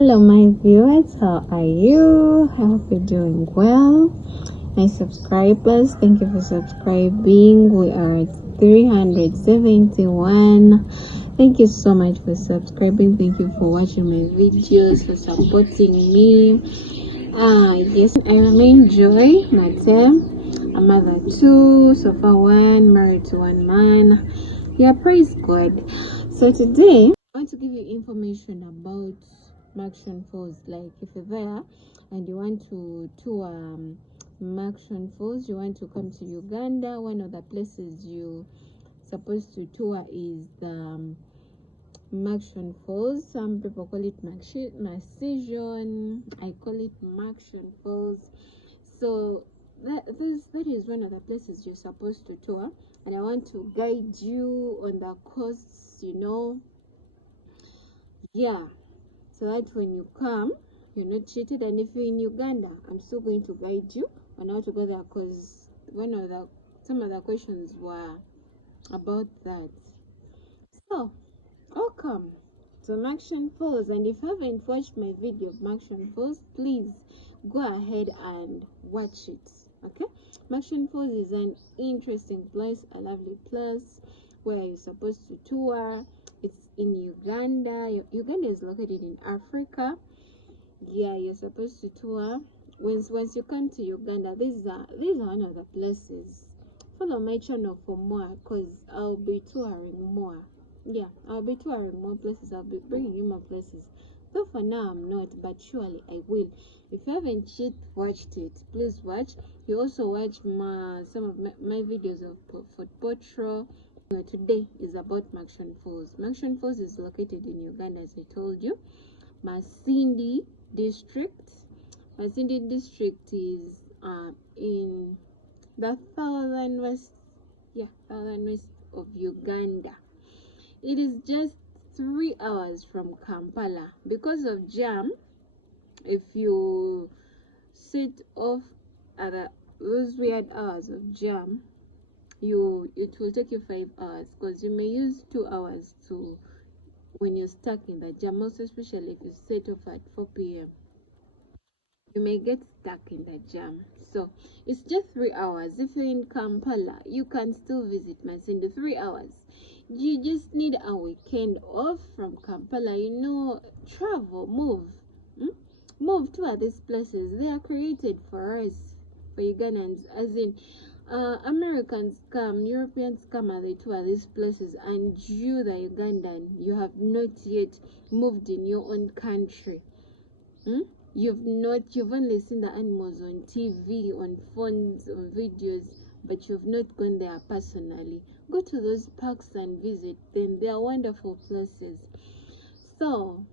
Hello my viewers, how are you? I hope you're doing well. My subscribers, thank you for subscribing. We are at 371. Thank you so much for subscribing. Thank you for watching my videos, for supporting me. Yes, I remain Joy Matem, a mother two, so far one, married to one man. Yeah, praise God. So today I want to give you information about Murchison Falls. Like if you're there and you want to tour Murchison Falls, you want to come to Uganda, one of the places you supposed to tour is the Murchison Falls. Some people call it Murchison. I call it Murchison Falls. So that is one of the places you're supposed to tour, and I want to guide you on the costs, yeah, so that when you come you're not cheated. And if you're in Uganda, I'm still going to guide you on how to go there, because some of the questions were about that. So welcome to Murchison Falls, and if you haven't watched my video of Murchison Falls, please go ahead and watch it. Okay, Murchison Falls is an interesting place, a lovely place where you're supposed to tour. It's in Uganda. Uganda is located in Africa. Yeah, you're supposed to tour. Once you come to Uganda, these are one of the places. Follow my channel for more, because I'll be touring more. Yeah, I'll be touring more places. I'll be bringing you more places. Though for now I'm not, but surely I will. If you haven't yet watched it, please watch. You also watch some of my videos of Foot Patrol. Today is about Murchison Falls. Murchison Falls is located in Uganda, as I told you. Masindi district. Masindi district is in the southern west of Uganda. It is just 3 hours from Kampala. Because of jam, if you set off at those weird hours of jam, it will take you 5 hours, because you may use 2 hours to when you're stuck in the jam, most especially if you set off at 4 p.m. you may get stuck in the jam. So it's just 3 hours. If you're in Kampala, you can still visit Masindi. 3 hours. You just need a weekend off from Kampala. Travel, move to these places. They are created for us, for Ugandans, as in Americans come, Europeans come, and they tour these places, and you, the Ugandan, you have not yet moved in your own country. You've only seen the animals on TV, on phones, on videos, but you've not gone there personally. Go to those parks and visit them. They are wonderful places. So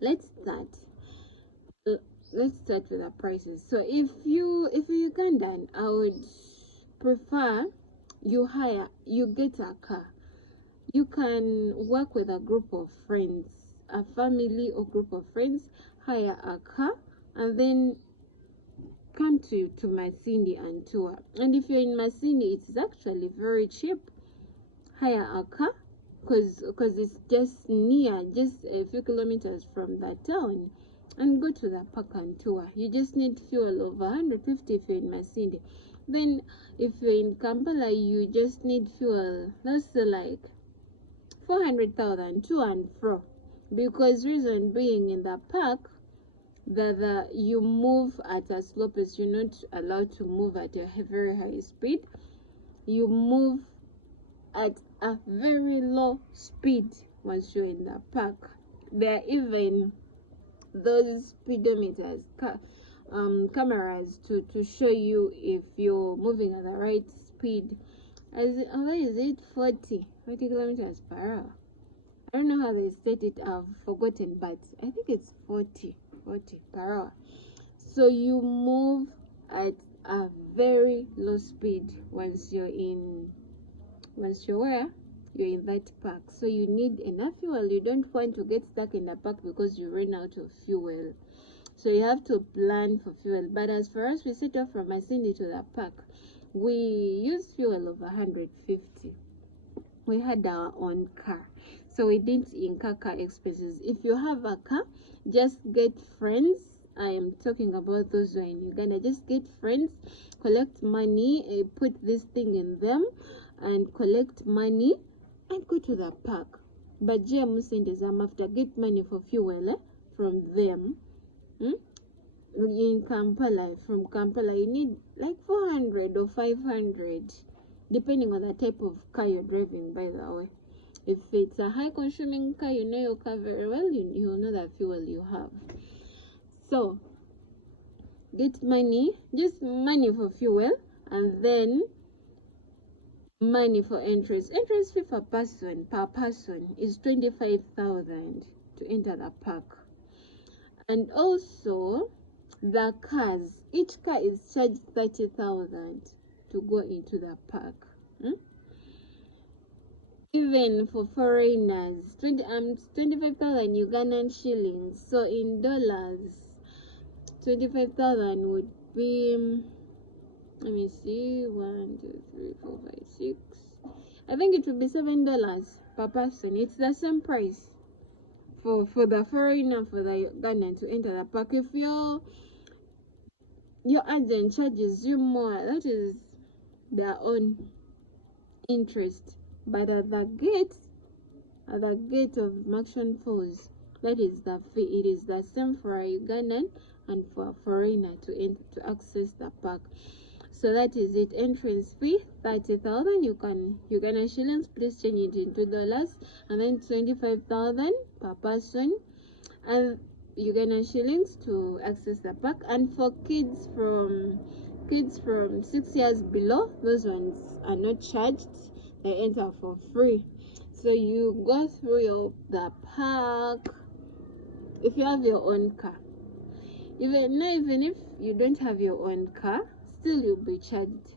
let's start. Let's start with the prices. So if you're Ugandan, I would prefer you get a car. You can work with a group of friends, a family or group of friends, hire a car, and then come to Masindi and tour. And if you're in Masindi, it's actually very cheap. Hire a car, because it's just near, just a few kilometers from the town, and go to the park and tour. You just need fuel of 150 if you're in Masindi. Then if you're in Kampala, you just need fuel, let's say like 400,000 to and fro, because reason being, in the park that you move at a slow pace. You're not allowed to move at a very high speed. You move at a very low speed once you're in the park. There are even those speedometers, cameras to show you if you're moving at the right speed. Why is it 40 kilometers per hour? I don't know how they state it, I've forgotten, but I think it's 40 per hour. So you move at a very low speed once you're where you're in that park. So you need enough fuel. You don't want to get stuck in the park because you ran out of fuel. So you have to plan for fuel. But as for us, we set off from Masindi to the park. We used fuel of 150. We had our own car. so we didn't incur car expenses. If you have a car, just get friends. I am talking about those who are in Uganda. Just get friends, collect money, put this thing in them, and collect money and go to the park. But after get money for fuel from them. In Kampala, from Kampala, you need like 400 or 500, depending on the type of car you're driving, by the way. If it's a high consuming car, you know your car very well, you know the fuel you have. So get money, just money for fuel, and then money for entrance. Entrance fee per person is 25,000 to enter the park. And also the cars, each car is charged 30,000 to go into the park. Even for foreigners, 25,000 Ugandan shillings. So in dollars, 25,000 would be, let me see, 1, 2, 3, 4, 5, 6. I think it would be $7 per person. It's the same price for the foreigner, for the Ugandan to enter the park. If your agent charges you more, that is their own interest. But at the gate of Murchison Falls, that is the fee. It is the same for a Ugandan and for a foreigner to access the park. So that is it. Entrance fee 30,000. Ugandan shillings, please change it into dollars, and then 25,000 per person, and Ugandan shillings to access the park. And for kids from 6 years below, those ones are not charged. They enter for free. So you go through the park if you have your own car. Even if you don't have your own car, still you'll be charged.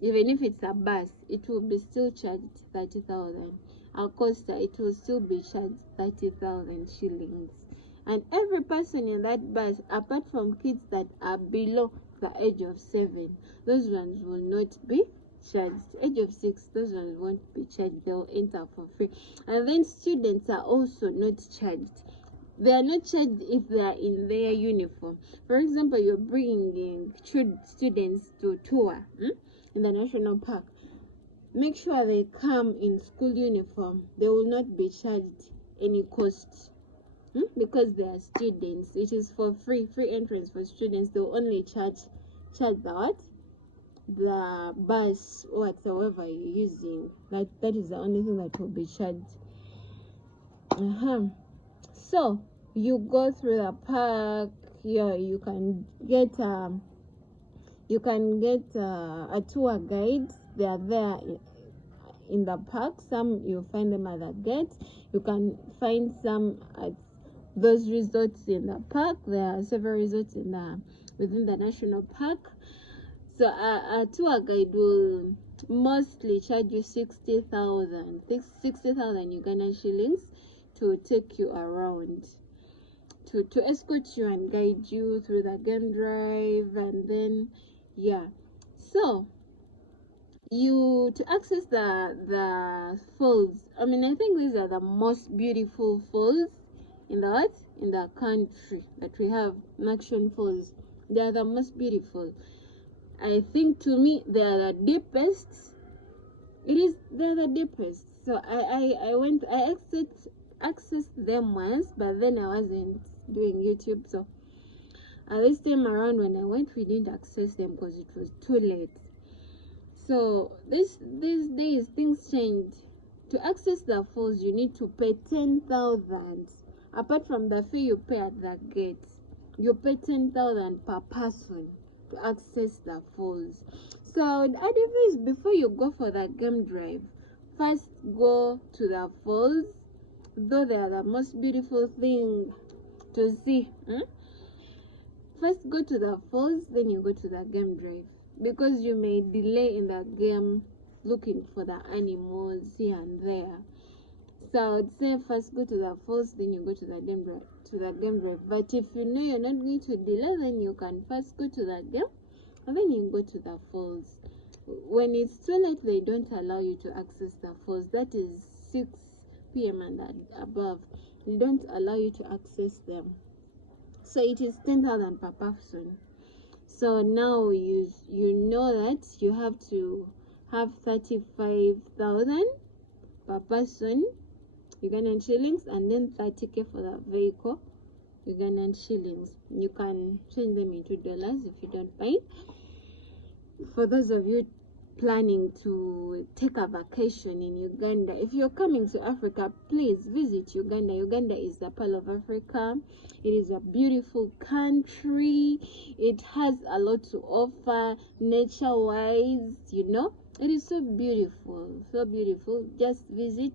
Even if it's a bus, it will be still charged 30,000. A coaster, it will still be charged 30,000 shillings. And every person in that bus, apart from kids that are below the age of 7, those ones will not be charged. Age of 6, those ones won't be charged. They'll enter for free. And then students are also not charged. They are not charged if they are in their uniform. For example, you're bringing students to tour in the national park. Make sure they come in school uniform. They will not be charged any cost because they are students. It is for free entrance for students. They'll only charge the bus or whatsoever you're using. That is the only thing that will be charged. So you go through the park. Yeah, you can get a tour guide. They are there in the park. Some you find them at the gate. You can find some at those resorts in the park. There are several resorts within the national park. So a tour guide will mostly charge you 60,000 Ugandan shillings to take you around, to escort you and guide you through the game drive. And then so to access the falls, I think these are the most beautiful falls in the country that we have. Murchison Falls, they are the most beautiful. I think, to me, they are the deepest. They're the deepest. So I accessed them once, but then I wasn't doing YouTube. So this time around when I went, we didn't access them because it was too late. So these days things changed. To access the falls, you need to pay 10,000. Apart from the fee you pay at the gate, you pay 10,000 per person to access the falls. So I would advise, before you go for the game drive, first go to the falls, though they are the most beautiful thing to see. First go to the falls, then you go to the game drive, because you may delay in the game looking for the animals here and there. So I would say first go to the falls, then you go to the game drive. But if you know you're not going to delay, then you can first go to the game and then you go to the falls. When it's too late, they don't allow you to access the falls. That is 6 p.m. and above, they don't allow you to access them. So it is 10,000 per person. So now you know that you have to have 35,000 per person, Ugandan shillings, and then 30k for the vehicle, Ugandan shillings. You can change them into dollars if you don't mind. For those of you planning to take a vacation in Uganda, if you're coming to Africa, please visit Uganda. Uganda is the pearl of Africa. It is a beautiful country. It has a lot to offer nature wise, it is so beautiful. Just visit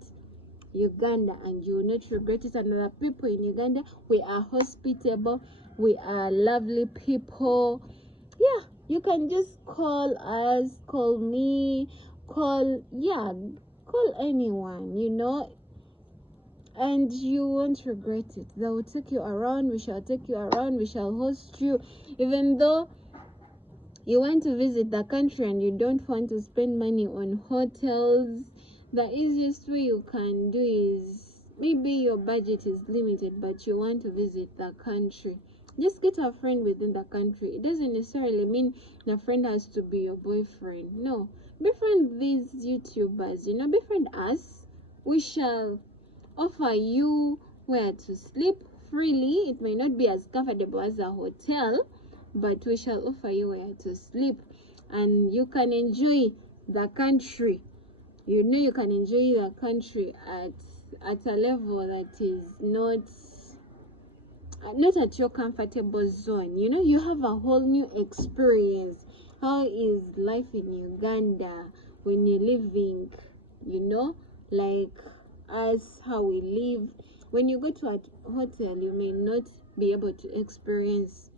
Uganda and you will not regret it. And the people in Uganda, we are hospitable, we are lovely people. Yeah, you can just call us, call me, call anyone, and you won't regret it. They will take you around, we shall take you around, we shall host you. Even though you want to visit the country and you don't want to spend money on hotels, the easiest way you can do is, maybe your budget is limited but you want to visit the country, just get a friend within the country. It doesn't necessarily mean the friend has to be your boyfriend. No, befriend these YouTubers, befriend us. We shall offer you where to sleep freely. It may not be as comfortable as a hotel, but we shall offer you where to sleep, and you can enjoy the country. You can enjoy the country at a level that is not at your comfortable zone. You have a whole new experience. How is life in Uganda when you're living, like us, how we live? When you go to a hotel, you may not be able to experience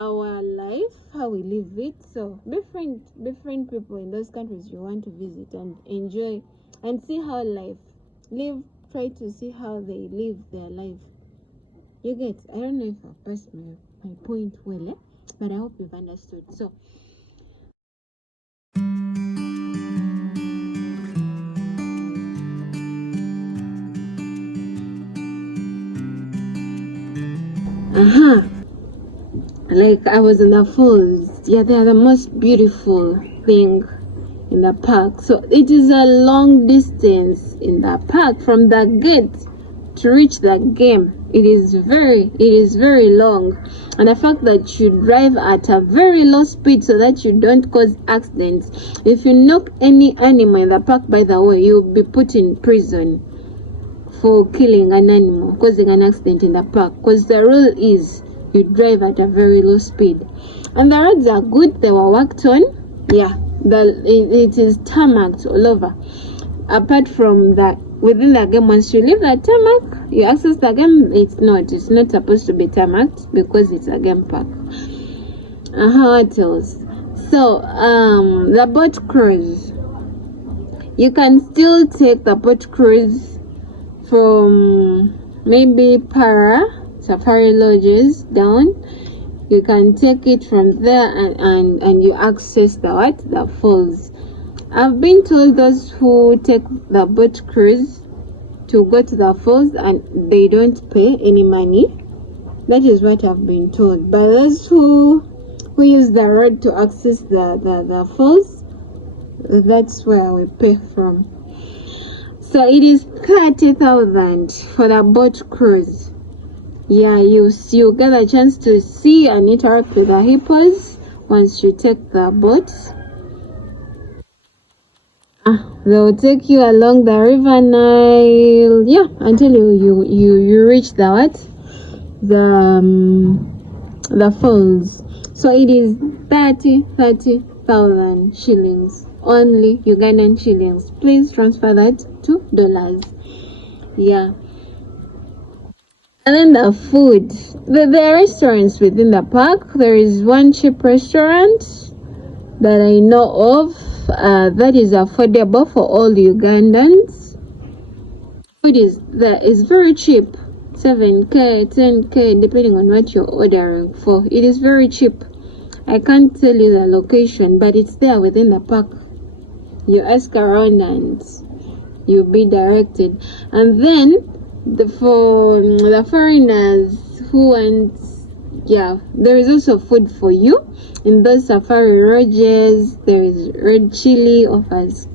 our life, how we live it. So befriend people in those countries you want to visit and enjoy and see how try to see how they live their life. You get? I don't know if I passed my point well, but I hope you've understood. So like I was in the falls. Yeah, they are the most beautiful thing in the park. So it is a long distance in the park from the gate to reach the game. It is very long, and the fact that you drive at a very low speed so that you don't cause accidents. If you knock any animal in the park, by the way, you'll be put in prison for killing an animal, causing an accident in the park, because the rule is you drive at a very low speed. And the roads are good, they were worked on. Yeah, it is tarmacked all over. Apart from that, within the game, once you leave the tarmac, you access the game, it's not supposed to be tarmacked because it's a game park. What else? So the boat cruise, you can still take the boat cruise from maybe Para Safari Lodges down. You can take it from there and you access the falls. I've been told those who take the boat cruise to go to the falls and they don't pay any money. That is what I've been told. But those who use the road to access the falls, that's where we pay from. So it is 30,000 for the boat cruise. Yeah, you get a chance to see and interact with the hippos once you take the boat. They will take you along the river Nile, until you reach the falls. So it is 30,000 shillings, only Ugandan shillings. Please transfer that to dollars. Yeah. And then the food. There are restaurants within the park. There is one cheap restaurant that I know of that is affordable for all Ugandans. Food is very cheap, 7k, 10k, depending on what you're ordering for. It is very cheap. I can't tell you the location, but it's there within the park. You ask around and you'll be directed. And then for the foreigners who want, there is also food for you in those safari lodges. There is red chili, offers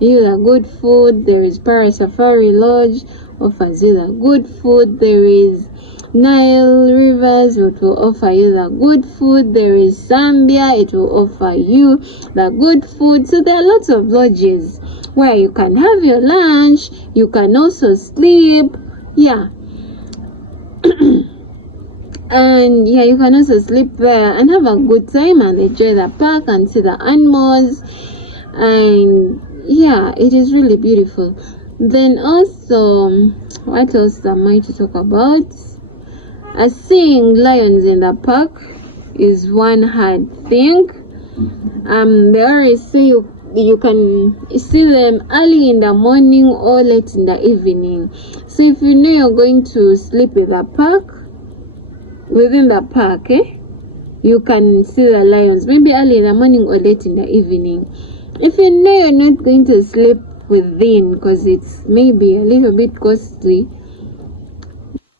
you the good food. There is Para Safari Lodge, offers you the good food. There is Nile Rivers, which will offer you the good food. There is Zambia, it will offer you the good food. So there are lots of lodges where you can have your lunch, you can also sleep, and you can also sleep there and have a good time and enjoy the park and see the animals. And it is really beautiful. Then also, what else am I to talk about? Seeing lions in the park is one hard thing. They always say you can see them early in the morning or late in the evening. So if you know you're going to sleep in the park, within the park, you can see the lions maybe early in the morning or late in the evening. If you know you're not going to sleep within because it's maybe a little bit costly,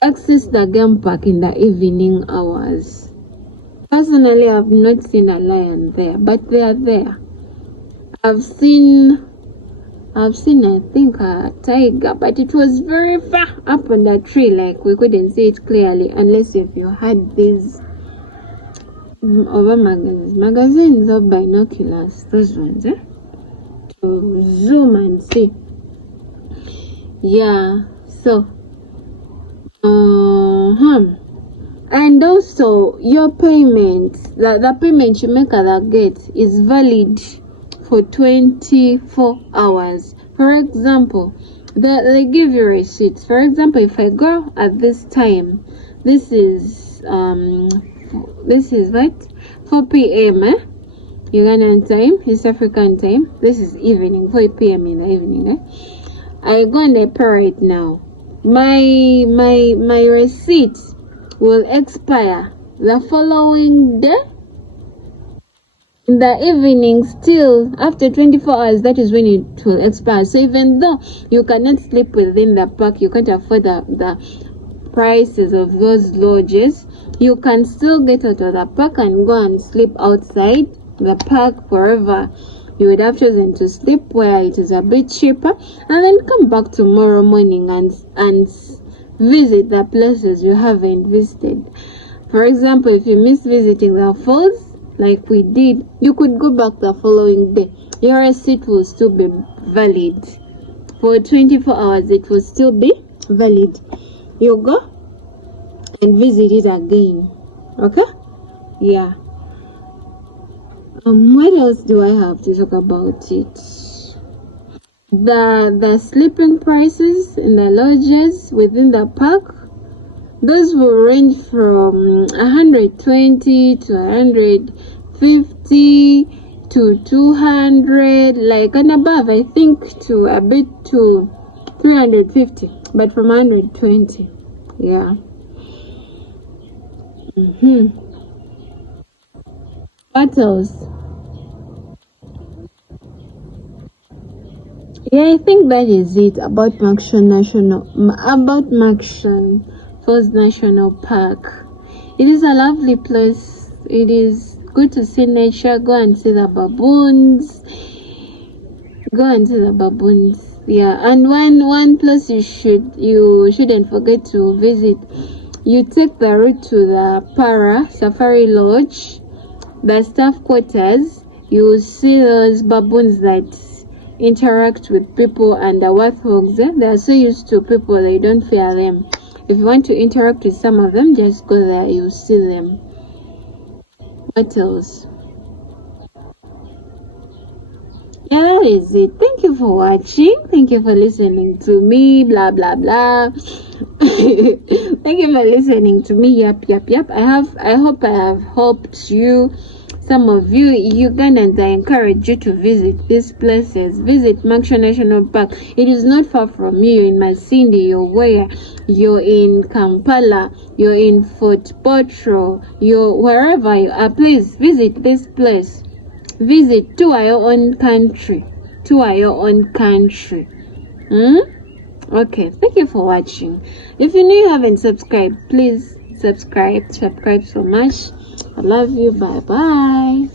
access the game park in the evening hours. Personally, I've not seen a lion there, but they are there. I've seen I think a tiger, but it was very far up on the tree, like we couldn't see it clearly unless if you had these over magazines or binoculars, those ones, to zoom and see. So and also your payment, the payment you make at the gate is valid for 24 hours. For example, they give you receipts. For example, if I go at this time, this is what, 4 p.m. Ugandan time, East African time. This is evening, 4 p.m. in the evening. I go and I pay right now. My receipt will expire the following day. In the evening, still after 24 hours, that is when it will expire. So even though you cannot sleep within the park, you can't afford the prices of those lodges, you can still get out of the park and go and sleep outside the park wherever you would have chosen to sleep, where it is a bit cheaper, and then come back tomorrow morning and visit the places you haven't visited. For example, if you miss visiting the falls like we did, you could go back the following day. Your receipt will still be valid for 24 hours. It will still be valid. You go and visit it again. Okay? What else do I have to talk about it? The sleeping prices in the lodges within the park, those will range from 120 to 150 to 200, like and above, I think, to a bit to 350, but from 120. What else? I think that is it about Murchison Falls National Park. It is a lovely place. It is good to see nature. Go and see the baboons. And one place you shouldn't forget to visit. You take the route to the Para Safari Lodge, the staff quarters. You will see those baboons that interact with people, and the warthogs. They are so used to people, they don't fear them. If you want to interact with some of them, just go there, you'll see them. What else? That is it. Thank you for watching. Thank you for listening to me. Blah blah blah. Thank you for listening to me. Yep. I hope I have helped you. Some of you Ugandans, I encourage you to visit these places. Visit Murchison National Park. It is not far from you. You're in Masindi, you're where? You're in Kampala, you're in Fort Potro, you're wherever you are. Please visit this place. Visit to our own country. Okay, thank you for watching. If you know you haven't subscribed, please subscribe so much. I love you. Bye bye.